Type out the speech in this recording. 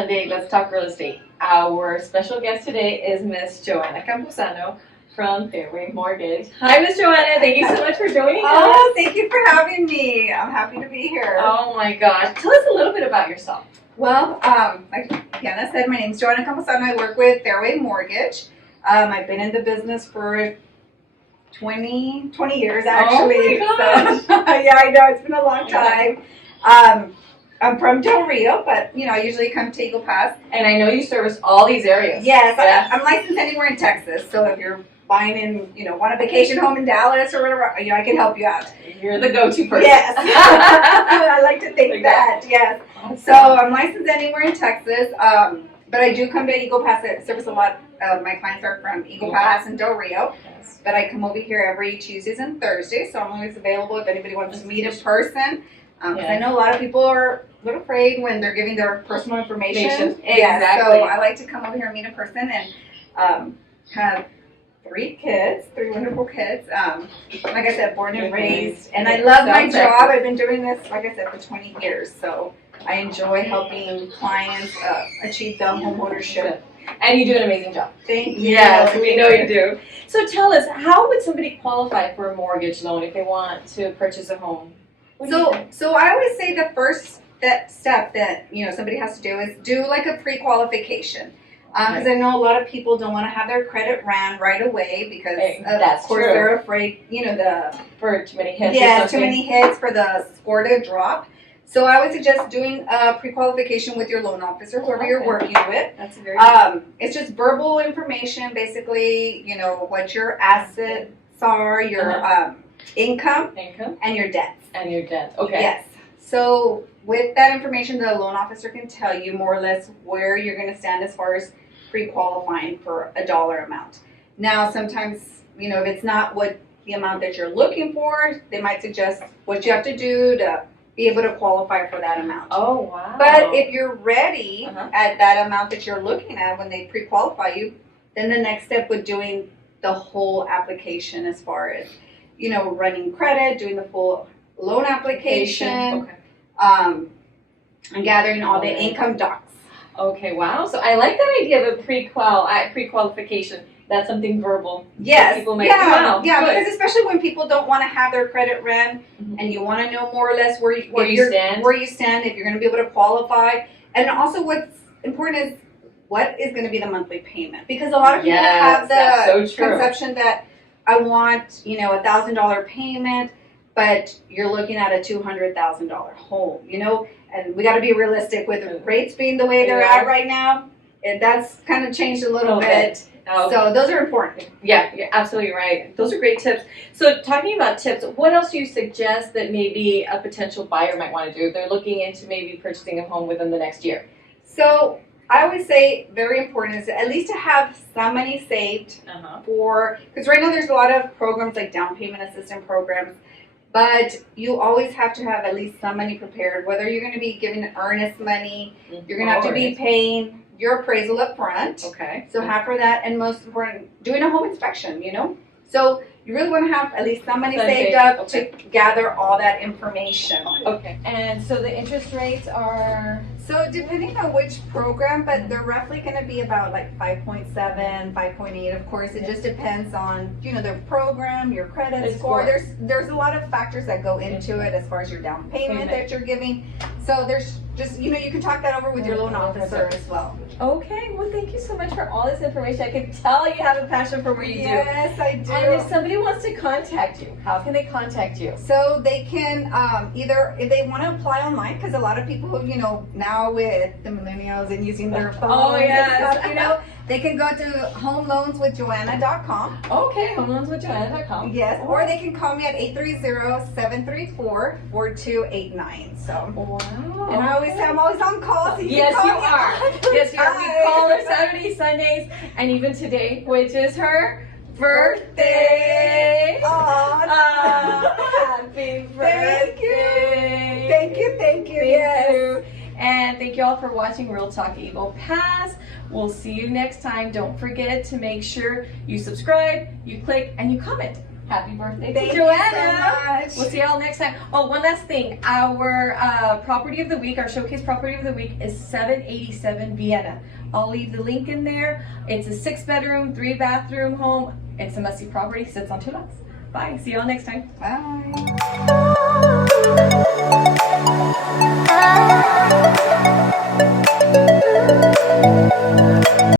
Sunday, let's talk real estate. Our special guest today is Miss JoAnna Camposano from Fairway Mortgage. Hi, Miss JoAnna. Thank you so much for joining us. Oh, thank you for having me. I'm happy to be here. Oh my gosh. Tell us a little bit about yourself. Well, like Vienna said, my name is JoAnna Camposano. I work with Fairway Mortgage. I've been in the business for 20 years actually. Oh my gosh. So, yeah, I know it's been a long time. I'm from Del Rio, but I usually come to Eagle Pass. And I know you service all these areas. Yes, I'm licensed anywhere in Texas. So if you're buying in, want a vacation home in Dallas or whatever, I can help you out. You're the go-to person. Yes. I like to think that. Yes. Awesome. So I'm licensed anywhere in Texas, but I do come to Eagle Pass. I service a lot. My clients are from Eagle Pass and Del Rio. Yes. But I come over here every Tuesdays and Thursdays, so I'm always available if anybody wants to meet in person. Because I know a lot of people are a little afraid when they're giving their personal information. Yeah, exactly. so I like to come over here and meet in person and have three wonderful kids. Like I said, born and raised. And I love my job. I've been doing this, like I said, for 20 years. So I enjoy helping clients achieve the home ownership. And you do an amazing job. Thank you. Yes, we know you do. So tell us, how would somebody qualify for a mortgage loan if they want to purchase a home? So I always say the first step that somebody has to do is do like a pre-qualification. Because I know a lot of people don't want to have their credit ran right away because of course they're afraid, for too many hits. Yeah, too many hits for the score to drop. So I would suggest doing a pre-qualification with your loan officer, whoever you're working with. That's very it's just verbal information, basically, what your assets are, your income, and your debts. And your debt. Okay. Yes. So with that information, the loan officer can tell you more or less where you're going to stand as far as pre-qualifying for a dollar amount. Now, sometimes, if it's not what the amount that you're looking for, they might suggest what you have to do to be able to qualify for that amount. Oh, wow. But if you're ready at that amount that you're looking at when they pre-qualify you, then the next step would doing the whole application as far as, running credit, doing the full loan application, and gathering all the income docs. Okay, wow. So I like that idea of a pre-qualification. That's something verbal. Yes. People make wow. Yeah, because especially when people don't want to have their credit ran, and you want to know more or less where you stand, if you're going to be able to qualify. And also what's important is what is going to be the monthly payment. Because a lot of people have the conception that I want, $1,000 payment, but you're looking at a $200,000 home, and we got to be realistic with rates being the way they're at right now. And that's kind of changed a little bit. So those are important. Yeah, you're absolutely right. Those are great tips. So talking about tips, what else do you suggest that maybe a potential buyer might want to do if they're looking into maybe purchasing a home within the next year? So I always say very important is at least to have some money saved because right now there's a lot of programs like down payment assistance programs, but you always have to have at least some money prepared, whether you're going to be giving earnest money, you're going to have to be paying your appraisal up front. Okay. So have for that, and most important, doing a home inspection, So you really want to have at least some money saved up to gather all that information. Okay. And so the interest rates are? So depending on which program, but they're roughly going to be about like 5.7, 5.8. Of course, it just depends on, their program, your credit score. There's a lot of factors that go into it as far as your down payment that you're giving. So there's just, you can talk that over with your loan officer as well. Okay. Well, thank you so much for all this information. I can tell you have a passion for what you do. Yes, I do. And if somebody wants to contact you, how can they contact you? So they can either, if they want to apply online, because a lot of people who, now with the millennials and using their phones and stuff, they can go to homeloanswithjoanna.com. Okay, homeloanswithjoanna.com. Yes, or they can call me at 830-734-4289. So, and I'm always on call. So yes, you are. Yes, you are. We call her Saturdays, Sundays, and even today, which is her birthday. Happy birthday. Thank you. Yes. And thank you all for watching Real Talk Eagle Pass. We'll see you next time. Don't forget to make sure you subscribe, you click, and you comment. Happy birthday Thank to you JoAnna. so We'll much. see y'all next time. Oh, one last thing. Our property of the week, our showcase property of the week is 787 Vienna. I'll leave the link in there. It's a 6-bedroom, 3-bathroom home. It's a must-see property. Sits on 2 lots. Bye. See y'all next time. Bye.